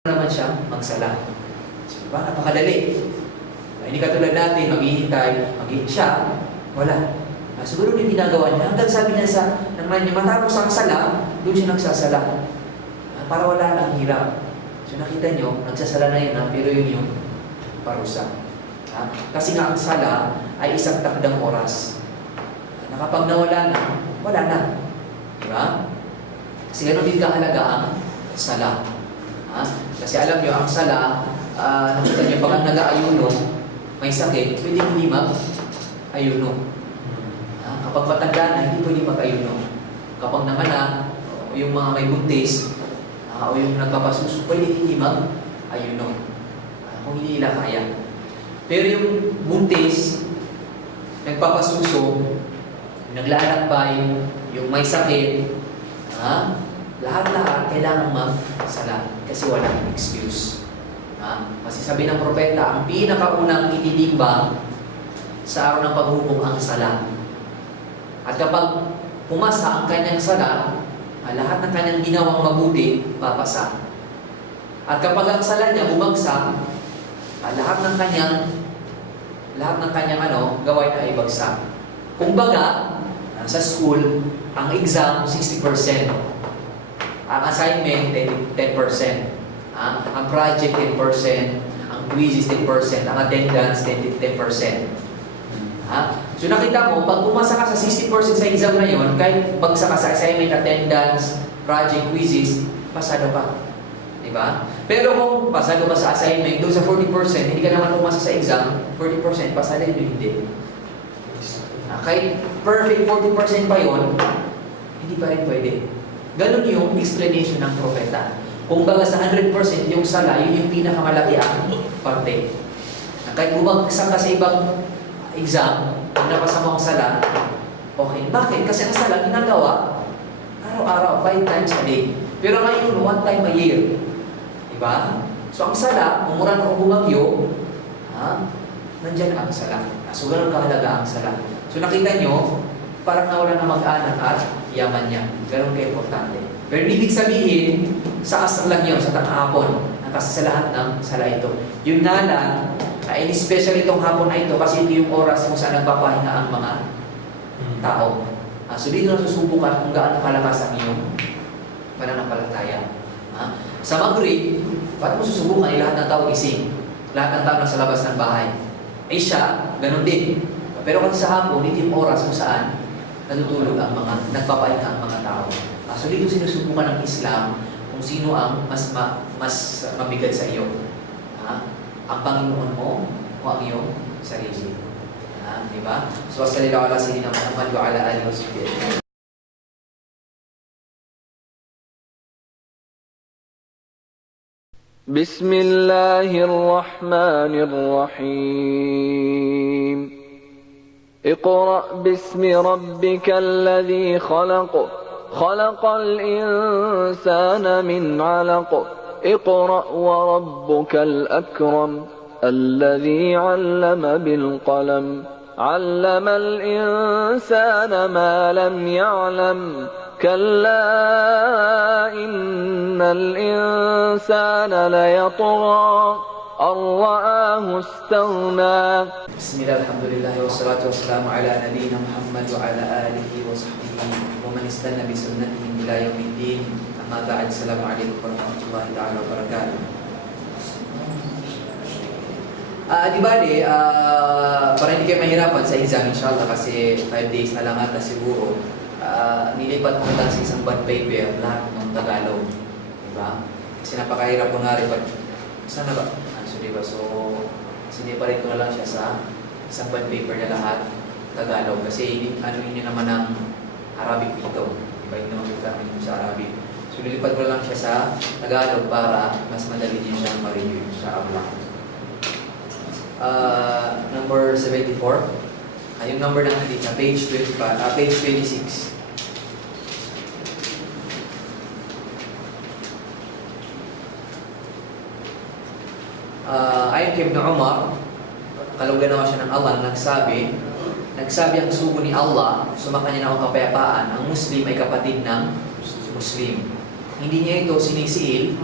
naman siya magsala. So, diba? Napakadali. Hindi katulad natin, maghihintay, siya, wala. Siguro yung ginagawa niya, hanggang sabi niya sa naman niya, matapos ang sala, doon siya nagsasala. Para wala nang hirap. So nakita niyo, nagsasala na yun, pero yun yung parusa. Kasi nga ang sala ay isang takdang oras. Na kapag nawala na, wala na. Diba? Kasi gano'n din kahalaga ang sala. Kasi alam niyo, ang sala, nakita niyo, pag nag-aayuno, may sakit, pwede hindi mag-ayuno. Kapag matanda na, hindi pwede mag-ayuno. Kapag nanganak, yung mga may buntis, o yung nagpapasuso, pwede hindi mag-ayuno. Kung hindi nila kaya. Pero yung buntis, nagpapasuso, naglalakbay, yung may sakit, lahat-lahat kailangan magsala kasi walang excuse. Kasi sabi ng propeta, ang pinakaunang ititimbang sa araw ng paghukom ang sala. At kapag pumasa ang kanyang sala, lahat ng kanyang ginawang mabuti, papasa. At kapag ang sala niya bumagsak, lahat ng kanyang gawain ay ibagsak. Kumbaga, sa school, ang exam 60%. Ang assignment 10%. Ang project 10%. Ang quizzes 10%. Ang attendance 10%. So nakita mo, pag pumasa ka sa 60% sa exam na yun, kahit bagsak ka sa assignment, attendance, project, quizzes, pasado ka. Diba? Pero kung pasado ka sa assignment, doon sa 40%, hindi ka naman pumasa sa exam, 40%, pasado yun, hindi. Kahit perfect 40% pa yun, hindi pa rin pwede. Ganun yung explanation ng propeta. Kung baga sa 100% yung sala, yun yung pinakamalaki ang parte. Kahit bumagsak ka sa ibang exam, kung napasa mo ang sala, okay. Bakit? Kasi ang sala ginagawa araw-araw, 5 times a day. Pero ngayon, 1 time a year. Diba? So ang sala, umuran o bumagyo, nandyan ang sala. So ganun kahalaga ang sala. So nakita nyo, parang nawala na mag-anak at yaman niya. Ganun ka-importante. Pero ibig sabihin, sa asar lang yun, sa tanghapon. Kasi sa lahat ng sala ito. Yun nga lang, and especially itong hapon na ito, kasi ito yung oras kung saan nagpapahinga ang mga tao. So dito nasusubukan kung gaano kalakas ang iyong pananampalataya. Sa Maghrib, ba't mo susubukan? Lahat ng tao gising. Lahat ng tao nasa labas ng bahay. Siya, ganun din. Pero kasi sa hapon, ito yung oras kung saan natutulog ang nagpapahinga ang mga tao. So dito sinusubukan ng Islam kung sino ang mas mabigat sa iyo. Ang Panginoon mo o ang iyong sarili. Diba? So, sallallahu ala sayyidina Muhammad wa ala alihi wa sahbihi. بسم الله الرحمن الرحيم اقرأ باسم ربك الذي خلق خلق الإنسان من علق اقرأ وربك الأكرم الذي علم بالقلم علم الإنسان ما لم يعلم كلا إن الإنسان ليطغى أن رآه استغنى بسم الله الحمد لله والصلاة والسلام على نبينا محمد وعلى آله وصحبه ومن استنى بسنتهم إلى يوم الدين. أما بعد, السلام عليكم ورحمة الله تعالى وبركاته. Di bali, para hindi kayo mahirapan sa exam, inshallah, kasi 5 days na lang ata siguro, nilipat mo lang sa isang bond paper lahat ng Tagalog. Diba? Kasi napakahirap ko nga rin. Sana ba? So, diba? So, sinipalit ko na lang siya sa isang bond paper na lahat Tagalog. Kasi ano yun naman ang Arabic dito. Diba? Hindi naman yung sa Arabic. So, nilipat ko lang siya sa Tagalog para mas madali niyo siyang ma-review sa Allah. Number 74. Yung number na dito, page 25, page 26. Ayon kay Ibn Umar, kaluganawa siya ng Allah, nagsabi ang sugo ni Allah, sumakanya na akong kapayapaan, ang Muslim ay kapatid ng Muslim. Hindi niya ito sinisiil,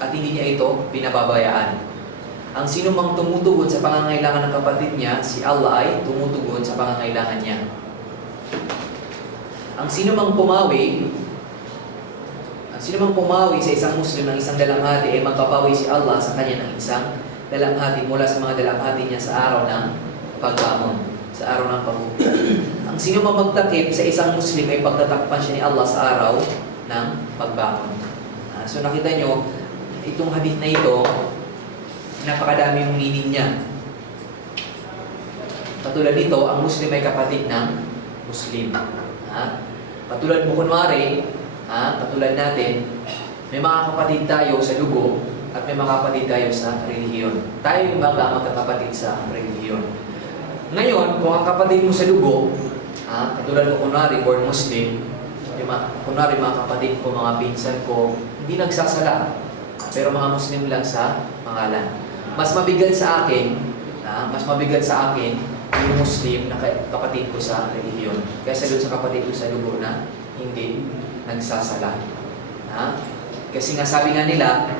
at hindi niya ito pinababayaan. Ang sino mang tumutugon sa pangangailangan ng kapatid niya, si Allah ay tumutugon sa pangangailangan niya. Ang sino mang pumawi sa isang Muslim ng isang dalamhati ay magpapawi si Allah sa kanya ng isang dalamhati mula sa mga dalamhati niya sa araw ng pagbangon, sa araw ng pagbubuhay. Ang sino mang magtakip sa isang Muslim ay pagtatakpan siya ni Allah sa araw ng pagbangon. So nakita nyo, itong hadith na ito, napakadami yung meaning niya. Katulad nito, ang Muslim ay kapatid ng Muslim. Katulad mo kunwari, katulad natin, may mga kapatid tayo sa dugo at may mga kapatid tayo sa relihiyon. Tayo yung magkakapatid sa relihiyon. Ngayon, kung ang kapatid mo sa dugo, katulad mo kunwari, born Muslim, kunwari mga kapatid ko, mga pinsan ko, hindi nagsasala, pero mga Muslim lang sa pangalan. Mas mabigat sa akin yung Muslim na kapatid ko sa relihiyon kaysa doon sa kapatid ko sa dugo na hindi nagsasala. Kasi nga sabi nga nila,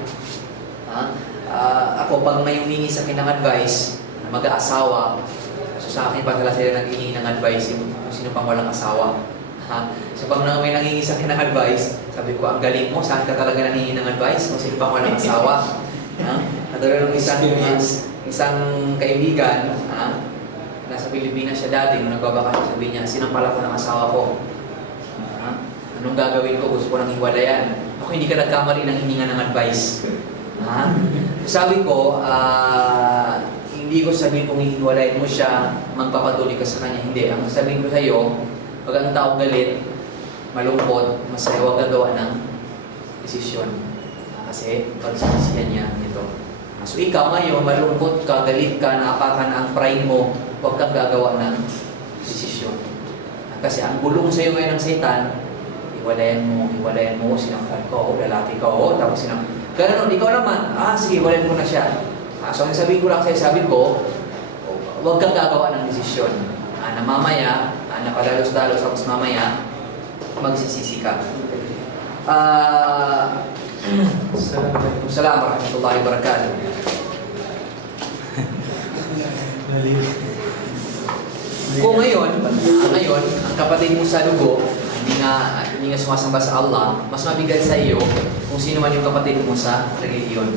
ako pag may humingi sa akin ng advice na mag-aasawa, so sa akin padala sila naghihingi ng advice kung sino pang walang asawa. So pag may nangingi sa akin ng advice, sabi ko, ang galing mo, saan ka talaga nangingi ng advice kung sino pang walang asawa? Natulad ng isang kaibigan, nasa Pilipinas siya dati, nung nagbabakasyon, sabi niya, sinampala ko ng asawa ko. Anong gagawin ko? Gusto ko nang hiwalayan. Ako, hindi ka nagkamali ng hininga ng advice. Sabi ko, hindi ko sabihin kung hihiwalayan mo siya, magpapatuloy ka sa kanya. Hindi. Ang sabihin ko sa iyo, pag ang tao galit, malungkot, masaya, huwag gagawa ng desisyon. Kasi pagsasisihan niya ito. So ikaw ngayon, malungkot ka, galit ka, naapakan ang pride mo, huwag kang gagawa ng desisyon. Kasi ang bulong sa iyo ngayon ng Satan, hiwalayan mo, sinangkal ko, lalaki ka, tapos Ganun, ikaw naman, sige, hiwalayan mo na siya. So ang sabihin ko lang sa'yo, sabi ko, huwag kang gagawa ng desisyon. Na mamaya, napadalos-dalos, tapos mamaya, magsisisi ka. Salamat warahmatullahi wabarakatuh. Kung ngayon, ang kapatid mo sa dugo, hindi nga sumasamba sa Allah, mas mabigat sa iyo kung sino man yung kapatid mo sa relihiyon.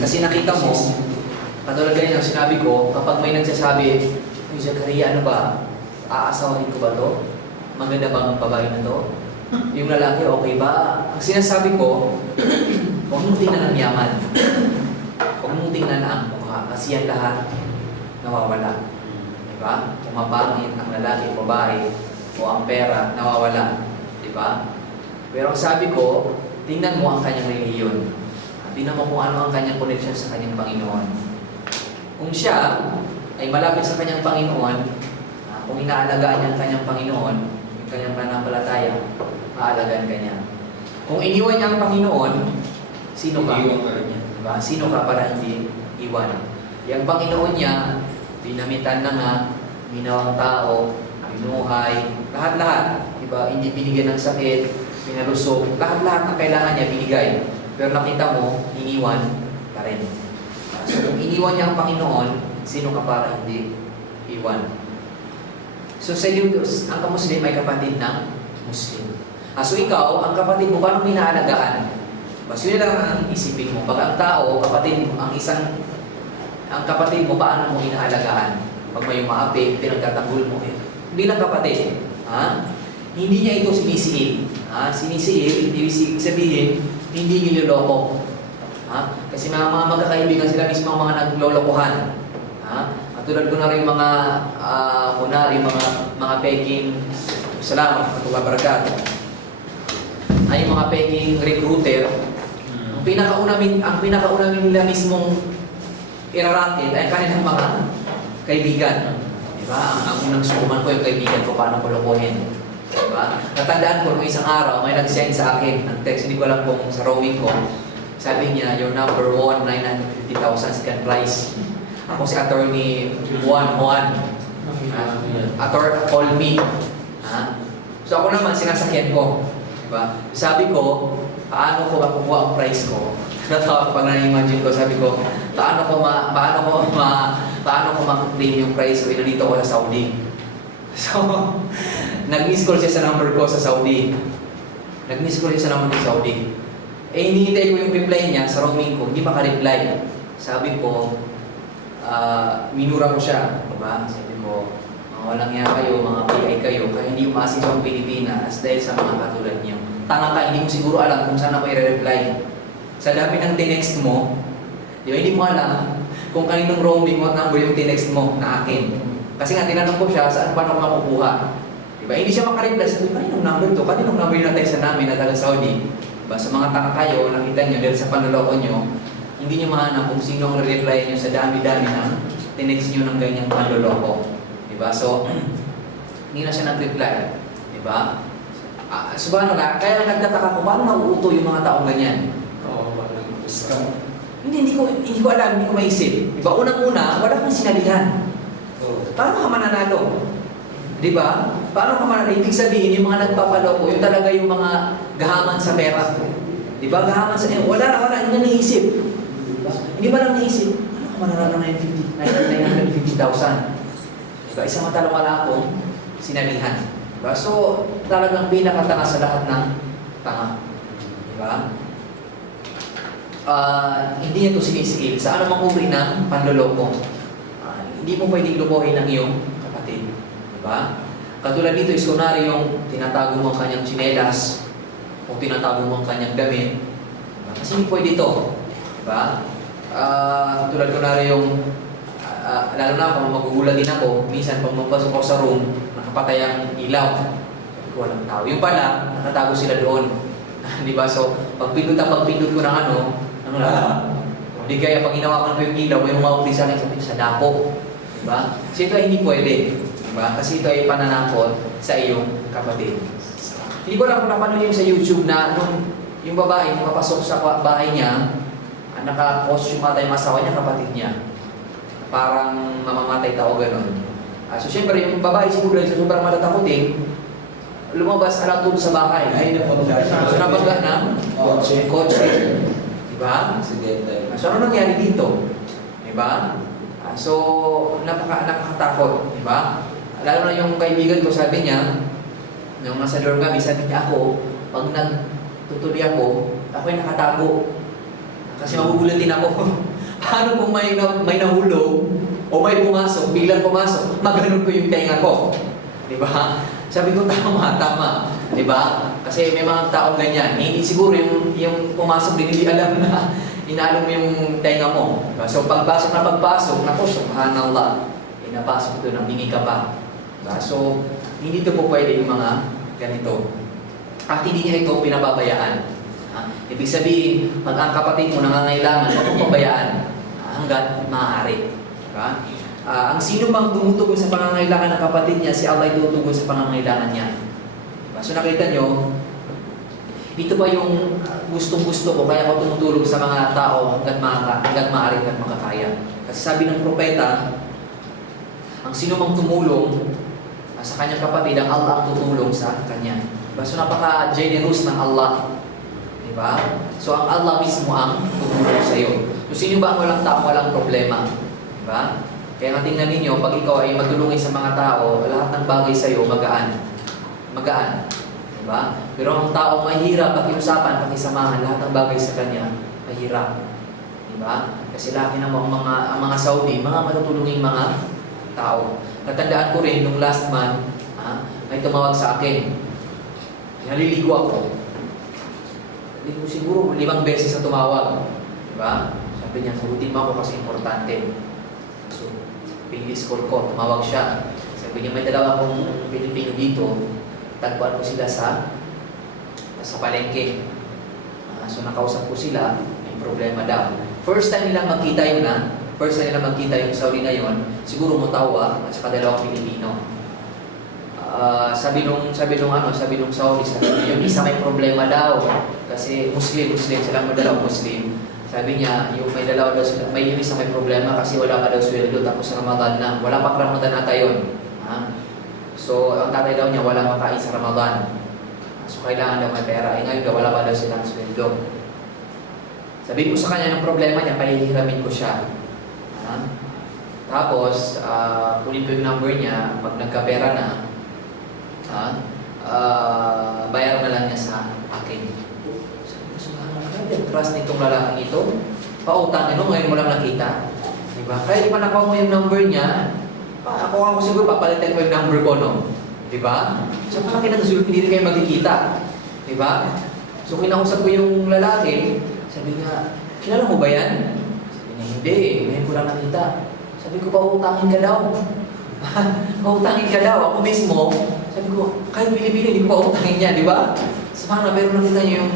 Kasi nakita mo, katulad ganyan ang sinabi ko, kapag may nagsasabi, "Uy, Zakaria, ano ba? Aasawahin ko ba to? Maganda bang babae na to? Yung lalaki, okay ba?" Ang sinasabi ko, huwag mong tingnan ang yaman. Huwag mong tingnan ang mukha. Kasi yan lahat nawawala. Diba? Kung mapangit ang lalaki, babae, o ang pera, nawawala. Diba? Pero ang sabi ko, tingnan mo ang kanyang relihiyon. Tingnan mo kung ano ang kanyang connection sa kanyang Panginoon. Kung siya ay malapit sa kanyang Panginoon, kung inaalagaan niya ang kanyang Panginoon, yung kanyang pananampalataya, aalagaan ka niya. Kung iniwan niya ang Panginoon, sino ka? Diba? Sino ka para hindi iwan? Yung Panginoon niya, dinamitan na nga, minawang tao, binuhay, lahat-lahat. Diba? Hindi binigyan ng sakit, pinalusog, lahat-lahat ang kailangan niya binigay. Pero nakita mo, iniwan ka rin. So kung iniwan niya ang Panginoon, sino ka para hindi iwan? So sa iyo, ang Muslim ay kapatid ng Muslim. So ikaw, ang kapatid mo, paano minaalagaan? Basta yun lang ang isipin mo. Pag ang tao, kapatid mo, ang kapatid mo, paano mo inaalagaan? Pag may maapi, pinagtatanggol mo, bilang kapatid, hindi niya ito sinisiil. Sinisiil, ibig sabihin, hindi niloloko. Kasi mga magkakaibigan sila mismo ang mga naglolokohan. Tulad ko na rin mga mga peking, salamat, mga barakat. Ay mga peking recruiter, ang pinakauna nila mismong irarakit ay kanilang mga kaibigan. Diba? Ang unang suman ko yung kaibigan ko, paano ko lokohin. Diba? Natandaan ko nung isang araw, may nag-send sa akin ng text, hindi ko alam kung sa rowing ko. Sabi niya, "You're number 1, 950,000 second prize." Ako si attorney Juan. Call me. So ako naman, sinasakyan ko. Diba? Sabi ko, paano ko makukuha ang prize ko? Natawa ko pag na-imagine ko, sabi ko, paano ko ma-claim yung price ko, nandito ko sa Saudi. So, nag-miss call siya sa number ko sa Saudi. Nag-miss call siya sa number ko sa Saudi. Eh, hinihintay ko yung reply niya sa roaming ko, hindi maka-reply. Sabi ko, minura ko siya, diba? Sabi ko, mga walang yan kayo, mga PI kayo, kaya hindi umasin sa Pilipinas dahil sa mga katulad niyo. Tanga ka, hindi mo siguro alam kung saan ako i-reply. Sa dami ng tinext mo, di ba, hindi mo alam kung kaninong roaming what number yung tinext mo na akin. Kasi nga, tinanong ko siya, saan paano ko makukuha? Di ba, hindi siya makareply. Sabi ko, kaninong number to? Kaninong number yung natay sa namin na taga Saudi? Diba, sa mga tanga kayo, nakita nyo dahil sa panloloko nyo, hindi nyo mahanap kung sino ang reply nyo sa dami-dami ng tinext nyo ng ganyang panloloko. Diba? So, hindi na siya nag-reply. Diba? Subhanallah, kaya nagtataka ko, paano nauuto yung mga taong ganyan? Oo, scam. Hindi ko alam, hindi ko maisip. Diba? Unang-una, wala kang sinalihan. Paano ka mananalo? Diba? Paano ka mananalo? Ibig sabihin, yung mga nagpapaloko, yung talaga yung mga gahaman sa pera. Diba? Gahaman sa... wala, hindi na naisip. Diba? Hindi ba lang naisip? Ano ka mananalo na yung 950,000? Diba? Isang matalong wala akong sinalihan. Diba? So, talagang pinakatanga sa lahat ng tanga. Diba? Hindi niya ito sinisigil sa anumang uri ng panloloko. Hindi mo pwedeng lukuhin ang iyong kapatid. Diba? Katulad dito is kunwari yung tinatago mo ang kanyang tsinelas o tinatago mo ang kanyang damit. Diba? Kasi hindi pwede ito. Diba? Katulad kunwari yung lalo na ako, magugulat din ako, minsan pag magpasok ako sa room, nakapatay ang ilaw. Sabi ko, walang tao. Yung pala, nakatago sila doon. Di ba? So, pagpindot ko ng ano lang. Hindi kaya pag hinawakan ko yung ilaw, may umawag din sa akin, sabi ko, sa dapo. Di ba? Kasi ito ay hindi pwede. Di ba? Kasi ito ay pananakot sa iyong kapatid. Hindi ko lang kung napanood yung sa YouTube na nung yung babae, papasok sa bahay niya, naka-costume ata yung asawa niya, kapatid niya. Parang mamamatay tao gano'n. So, syempre, yung babae siguro sa sobrang matatakotin, lumabas alam tulog sa bahay. Ay, napagdaan. So, napagdaan ng kotse. Diba? So, ano nangyari dito? Diba? So, nakakatakot. Diba? Lalo na yung kaibigan ko, sabi niya, nung nasa dorm kami, sabi niya ako, pag nagtutuloy ako ay nakatago. Kasi mabubulatin ako. Paano kung may nahulog o may pumasok, biglang pumasok, maganon ko yung tenga ko. Diba? Sabi ko, tama. Diba? Kasi may mga taong ganyan. Hindi siguro yung pumasok din, hindi alam na inaalong mo yung tenga mo. Diba? So, pagpasok, naku, subhanallah, napasok doon, nabingi ka pa. Diba? So, hindi ito po pwede yung mga ganito. At hindi niya ito pinababayaan. Ibig sabihin, pag ang kapatid mo nangangailangan, huwag mong pabayaan hanggat maaari. Diba? Ang sino bang tumutugon sa pangangailangan ng kapatid niya, si Allah ay tutugon sa pangangailangan niya. Diba? So nakita nyo, ito ba yung gustong-gusto ko, kaya ako tumutulong sa mga tao hanggat maaari at makakaya. Kasi sabi ng propeta, ang sino mang tumulong sa kanyang kapatid, ang Allah ang tutulong sa kanya. Diba? So napaka-generous ng Allah. Diba? So, ang Allah mismo ang tumulong sa iyo. So, sino ba ang walang tao, walang problema? Diba? Kaya nga tingnan ninyo, pag ikaw ay matulungin sa mga tao, lahat ng bagay sa iyo magaan. Magaan. Diba? Pero ang tao mahirap, pakiusapan, pakisamahan, lahat ng bagay sa kanya, mahirap. Diba? Kasi laki ng mga Saudi, mga matutulungin mga tao. Natandaan ko rin, nung last month, may tumawag sa akin. Naliligo ako. Siguro 5 beses na tumawag. Diba? Sabi niya, sagutin mo ako kasi importante. So, pinilis call ko, tumawag siya. Sabi niya, may dalawa akong Pilipino dito. Tagpuan ko sila sa palengke. So, nakausap ko sila, may problema daw. First time nilang magkita yun first time nilang magkita yung Saudi na yun, siguro mutawa at saka dalawang Pilipino. Sabi nung Saudi, yung isa may problema daw kasi Muslim silang madalaw Muslim. Sabi niya, yung may dalawa daw sila, may isa may problema kasi wala pa daw sweldo tapos Ramadan na. Wala pa Ramadan ata yun. So, ang tatay daw niya wala makain sa Ramadan. So, kailangan daw may pera. Ngayon daw wala pa daw silang sweldo. Sabihin mo sa kanya ng problema niya, pahihiramin ko siya. Tapos, kunin ko yung number niya, pag nagkapera na, bayaran na lang niya sa akin. Sabi ko, subhanallah, trust nitong lalaking ito. Pautangin mo, ngayon mo lang nakita. Diba? Kaya di pa nakuha mo yung number niya, ako siguro papalitan ko yung number ko, no? Diba? So, malaki ng zulp, hindi rin kayo magkikita. Diba? So, kinausap ko yung lalaki, sabi niya, kilala mo ba yan? Sabi niya, hindi, ngayon ko lang nakita. Sabi ko, pautangin ka daw. Pautangin ka daw. Ako mismo, sabi ko, kahit bili-bili, hindi ko pautangin niya, di ba? Sana, pero nakita niyo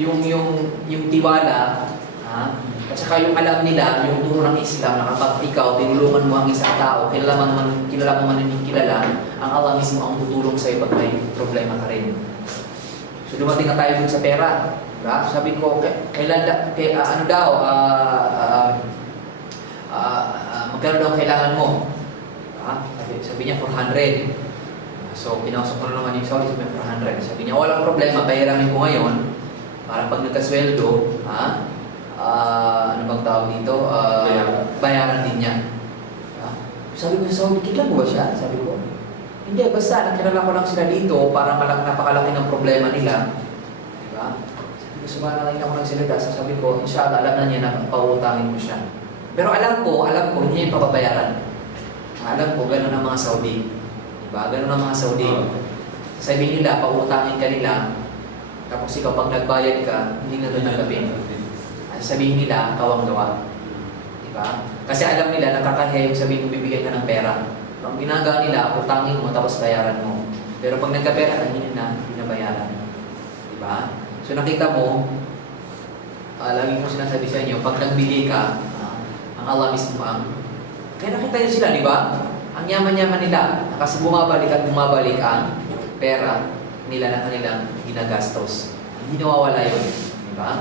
yung tiwala, at saka yung alam nila, yung turo ng Islam, na kapag ikaw, tinulungan mo ang isang tao, kilala mo man yung kilala, ang Allah mismo ang tutulong sa'yo pag may problema ka rin. So, dumating na tayo dun sa pera. Diba? Sabi ko, magkano daw kailangan mo? Sabi niya, 400. So, kinausap ko na naman yung Saudi, sabi niya, 400. Sabi niya, walang problema, bayaranin ko ngayon. Para pag nagkasweldo, ano bang tawag dito? Bayaran din niya. Sabi ko sa Saudi, kilala mo ba siya? Sabi ko, hindi, basta nakilala ko lang sila dito para napakalaki ng problema nila. Diba? Sabi ko, sumanalay ako ng sila. So sabi ko, inshallah, alam na niya na pautangin mo siya. Pero alam ko, hindi niya pababayaran. Alam ko, gano'n ang mga Saudi. Diba? Gano'n ang mga Saudi. Sabihin nila, pautangin ka nila, tapos ikaw, pag nagbayad ka, hindi na tatanggapin. Sabihin nila, kawang gawa. Diba? Kasi alam nila, nakakahiya yung sabihin mo, bibigyan ka ng pera. Ang ginagawa nila, utangin mo, tapos bayaran mo. Pero pag nagkapera ka, hindi na binabayaran. Diba? So nakita mo, lagi mo sinasabi sa inyo, pag nagbili ka, ang Allah mismo ang... Kaya nakita nyo sila, di ba? Ang yaman-yaman nila, kasi bumabalik at bumabalik ang pera nila na kanilang ginagastos. Hindi nawawala yun. Di ba?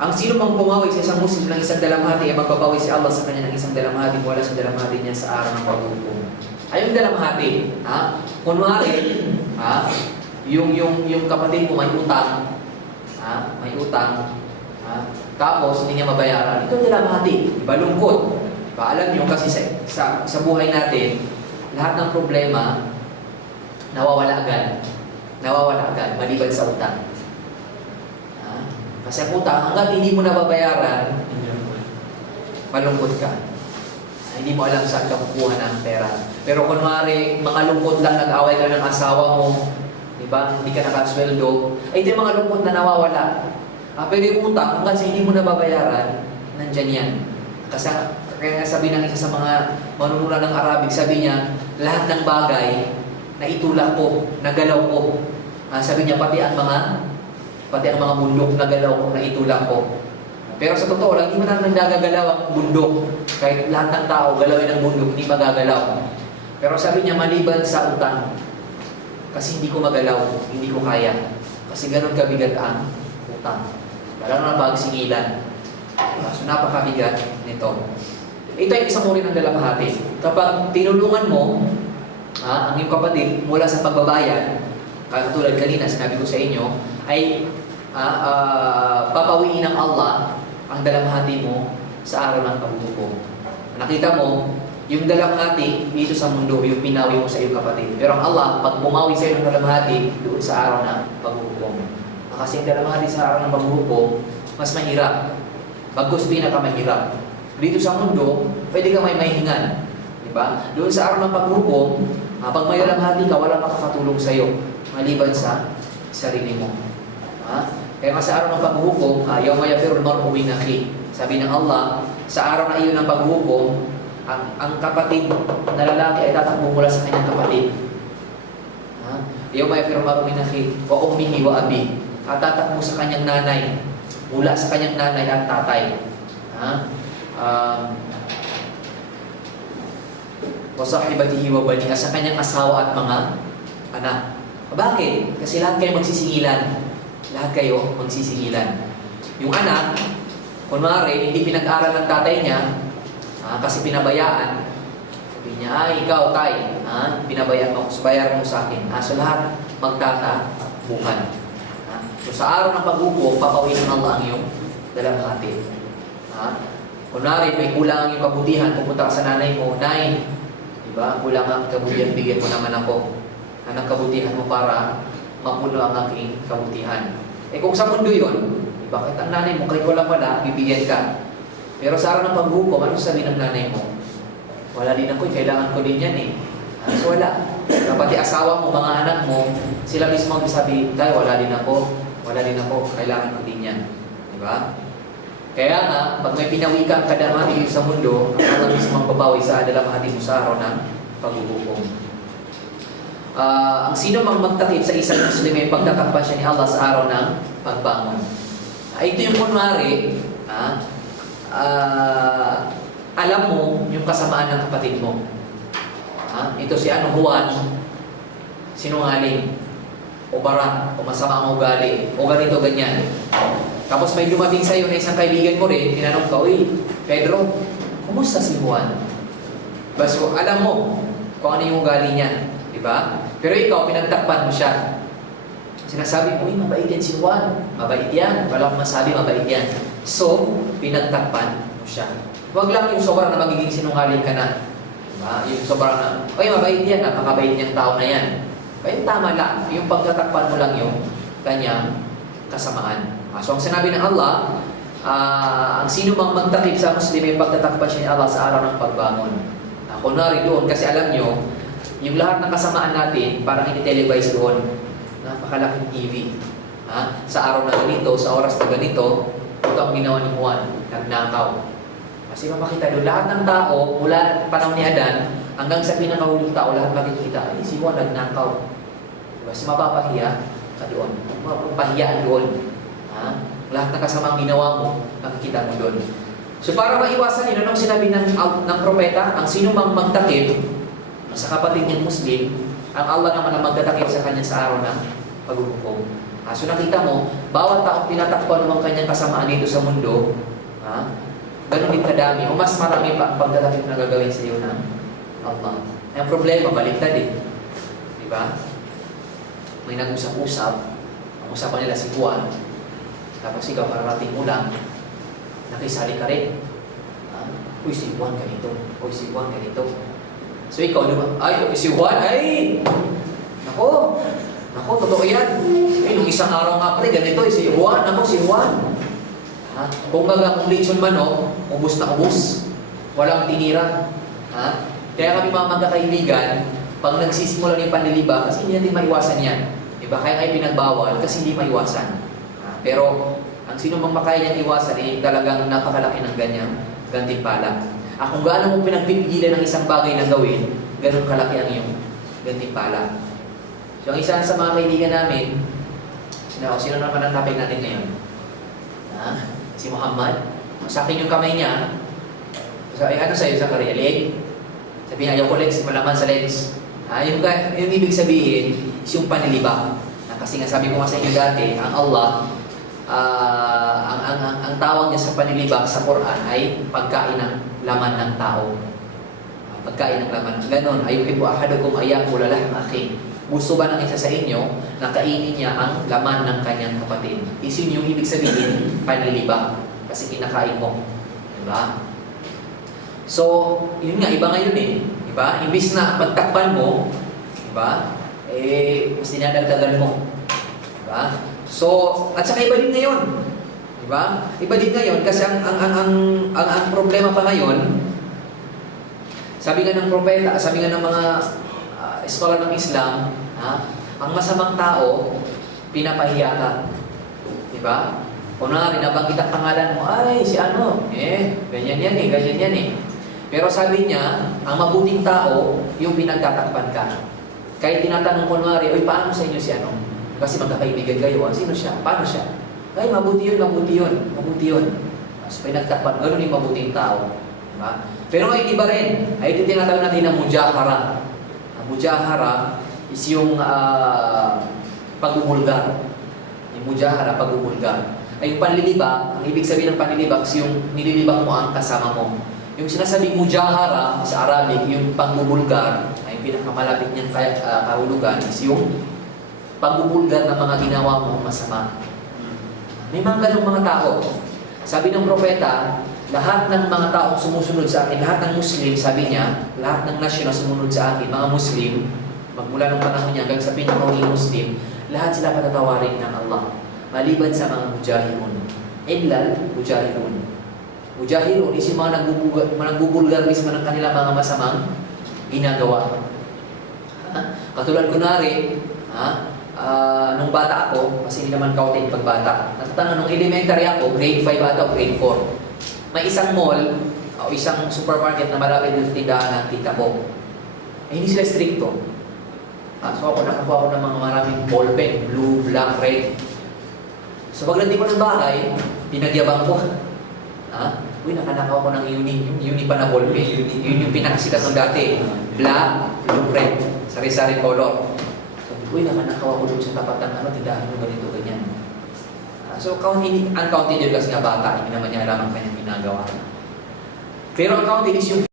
Ang sino mang pumawi sa isang Muslim ng isang dalamhati ay magpapawi si Allah sa kanya ng isang dalamhati wala sa dalamhati niya sa araw ng paghukom. Ay yung dalamhati, kunwari, yung kapatid mo may utang, tapos hindi niya mabayaran. Ito yung dalamhati, diba? Lungkot. Diba? Alam niyo kasi sa buhay natin, lahat ng problema nawawala agad. Maliban sa utang. Kasi ang utang, hanggang hindi mo nababayaran, malungkot ka. Hindi mo alam saan ka kukuha ng pera. Pero kunwari, mga lungkot lang, nag-away ka ng asawa mo, diba? Hindi ka nakasweldo, ay ito yung mga lungkot na nawawala. Pero yung utang, hanggang sa hindi mo nababayaran, nandyan yan. Kasi kaya sabi ng isa sa mga manunura ng Arabic, sabi niya, lahat ng bagay na itulak ko, nagalaw ko. Sabi niya, pati ang mga bundok na galaw ko, na itulak ko. Pero sa totoo lang, hindi mo na nagagalaw ang bundok. Kahit lahat ng tao, galawin ang bundok, hindi magagalaw. Pero sabi niya, maliban sa utang. Kasi hindi ko magalaw, hindi ko kaya. Kasi ganun kabigat ang utang. Lalo na pagsingilan. So napakabigat nito. Ito ay isang uri ng dalamhati. Kapag tinulungan mo, ang iyong kapatid mula sa pagbabayad, katulad kanina, sinabi ko sa inyo, ay papawiin ng Allah ang dalamhati mo sa araw ng paghukom. Nakita mo, yung dalamhati dito sa mundo, yung pinawi mo sa iyong kapatid. Pero ang Allah, pag pumawi sa iyong dalamhati, doon sa araw ng paghukom. Kasi yung dalamhati sa araw ng paghukom, mas mahirap. Bagkus pinakamahirap. Dito sa mundo, pwede ka may mahingan. Diba? Doon sa araw ng paghukom, pag may dalamhati ka, walang makakatulong sa iyo, maliban sa sarili mo. Kaya nga sa araw ng paghukom, yawma yafirul mar'u min akhihi. Sabi ng Allah, sa araw na iyon ng paghukom, ang kapatid na lalaki ay tatakbo mula sa kanyang kapatid. Yawma yafirul mar'u min akhihi wa ummihi wa abihi. At tatakbo sa kanyang nanay, mula sa kanyang nanay at tatay. Wa sahibatihi wa banihi, sa kanyang asawa at mga anak. Bakit? Kasi lahat kayo magsisingilan. Lahat kayo magsisingilan. Yung anak, kunwari, hindi pinag-aral ng tatay niya, kasi pinabayaan. Sabi niya, ikaw, tay, pinabayaan mo, bayaran mo sa akin. So lahat magtatabukan. So sa araw ng paghukom, papawiin ng Allah ang iyong dalamhati. Kunwari, may kulang ang iyong kabutihan, pupunta ka sa nanay mo, Nay, diba? Kulang ang kabutihan, bigyan mo naman ako ng kabutihan mo para mapuno ang aking kabutihan. Kung sa mundo yun, bakit ang nanay mo, kahit wala, bibigyan ka. Pero sa araw ng paghukom, ano sabihin ng nanay mo? Wala din ako, kailangan ko din yan eh. So wala. Kapati asawa mo, mga anak mo, sila mismo ang sabi, tayo, wala din ako, kailangan ko din yan. Diba? Kaya nga, pag may pinawikan ka dalamhati sa mundo, ang Allah mismo ang babawi sa dalamhati mo sa araw ng paghukom. Ang sino mang magtakip sa isang Muslim ay pagtatakpan siya ni Allah sa araw ng pagbangon. Ito yung kunwari, alam mo yung kasamaan ng kapatid mo. Ito si Juan, sinungaling, o bara, o masama ang ugali, o ganito, ganyan. Tapos may dumating sa'yo na isang kaibigan mo rin, tinanong ka, uy, Pedro, kumusta si Juan? So, alam mo kung ano yung ugali niya, di ba? Pero ikaw, pinagtakpan mo siya. Sinasabi mo, mabait yan si Juan. Mabait yan. Wala akong masabi, mabait yan. So, pinagtakpan mo siya. Huwag lang yung sobrang na magiging sinungaling ka na. Diba? Yung sobrang na, mabait yan, napakabait niyang tao na yan. Kaya tama lang. Yung pagtatakpan mo lang yung kanyang kasamaan. So, ang sinabi ng Allah, ang sino mang magtakip sa Muslim ay pagtatakpan siya ni Allah sa araw ng pagbangon. Kunwari doon, kasi alam nyo, yung lahat ng kasamaan natin, parang ini-televise doon. Napakalaking TV. Sa araw na ganito, sa oras na ganito, ito ang ginawa ni Juan, nagnakaw. Kasi mapakita doon, lahat ng tao, mula panahon ni Adan, hanggang sa pinakahuling tao, lahat makikita, si Juan nagnakaw. Kasi mapapahiya ka doon. Mapapahiyaan doon. Lahat ng kasamang ginawa mo, nakikita mo doon. So para maiwasan yun, anong sinabi ng propeta? Ang sino mang magtakip sa kapatid niyang Muslim, ang Allah naman ang magtatakip sa kanya sa araw ng paghukom. So nakita mo, bawat taong tinatakpan mo ang kanyang kasamaan dito sa mundo, ganun din kadami, o mas marami pa ang pagtatakip na gagawin sa iyo ng Allah. Ang problema, baliktad eh. Diba? May nag-usap-usap, ang usapan nila si Juan, tapos ikaw, kararating mo lang, nakisali ka rin. Uy, si Juan ganito. Uy, si Juan ganito. So ikaw, si Juan, Nako, totoo yan. Nung isang araw nga pala, ganito, si Juan, si Juan. Kung lechon manok, ubus na ubus. Walang tinira. Kaya kami mga magkakaibigan, pag nagsisimula ng panliliba, kasi hindi natin maiwasan yan. Diba? Kaya kayo pinagbawal, kasi hindi maiwasan. Pero, ang sino mang makaya niyang iwasan, talagang napakalaki ng ganyang gantimpala. Kung gaano mo pinagpipigilan ng isang bagay na gawin, ganun kalaki ang iyong gantimpala. So, ang isa sa mga kaibigan namin, sino naman ang topic natin ngayon? Si Muhammad. Sa akin yung kamay niya, ano sa'yo sa kariya? Leg? Sabi niya, ayaw ko legs, malaman sa legs. Yung ibig sabihin, is yung panliliba. Kasi nga sabi ko nga sa inyo dati, ang Allah, ang tawag niya sa panlilibak sa Quran ay pagkain ng laman ng tao. Pagkain ng laman. Ganon, ayuhibu ahadukum ayakula lahm akhi. Gusto ba ng isa sa inyo na kainin niya ang laman ng kanyang kapatid? Isin yung ibig sabihin, panlilibak. Kasi kinakain mo. Diba? So, yun nga, iba ngayon eh. Diba? Imbis na pagtakpan mo, diba? Mas dinadagdagan mo. Diba? So, at saka iba din ngayon. Diba? Iba din ngayon kasi ang problema pa ngayon, sabi nga ng propeta, sabi nga ng mga scholar ng Islam, ang masamang tao, pinapahiya ka. Diba? Kunwari, nabanggit ang pangalan mo, si ganyan yan eh. Pero sabi niya, ang mabuting tao, yung pinagtatakpan ka. Kahit tinatanong kunwari, paano sa inyo si ano? Kasi magkakaibigan kayo, sino siya? Paano siya? Mabuti yun. So, pinagtakpan, gano'n yung mabuting tao. Diba? Pero ngayon iba rin. Ito tinatawag natin ng mujahara. Ang mujahara is yung pagbubulgar. Yung mujahara, pagbubulgar. Yung panlilibak, ang ibig sabihin ng panlilibak is yung nililibak mo ang kasama mo. Yung sinasabing mujahara sa Arabic, yung pagbubulgar, ay pinakamalapit niyang kahulugan is yung pagbubulgar ng mga ginawa mo masama. May mga ganong mga tao. Sabi ng propeta, lahat ng mga taong sumusunod sa akin, lahat ng Muslim, sabi niya, lahat ng nasyon na sumunod sa akin, mga Muslim, magmula ng panahon niya hanggang sa pinakahuling Muslim, lahat sila patatawarin ng Allah. Maliban sa mga mujahirun. Illal mujahirun. Mujahirun is yung mga nagbubulgarismo ng kanilang mga masamang ginagawa. Katulad kunwari, nung bata ako, kasi hindi naman kaunti yung pagbata. Natatanda, nung elementary ako, grade 5 ata o grade 4. May isang mall o isang supermarket na malapit doon sa tindahan ng tita ko. Hindi sila stricto. So ako nakakuha ko ng mga maraming ballpen, blue, black, red. So pagdating ko ng bahay, pinagyabang ko. Uy, nakanakaw ko ng uni pa na ballpen. Yun yung pinakasikat ng dati. Black, blue, red. Sari-sari color. Uy, nakanakaw ako dun sa tapat ng tindahan mo, ganito, ganyan. So, uncounted yun kasi nga bata, hindi naman niya alam ang kanyang ginagawa. Pero ang counted is yung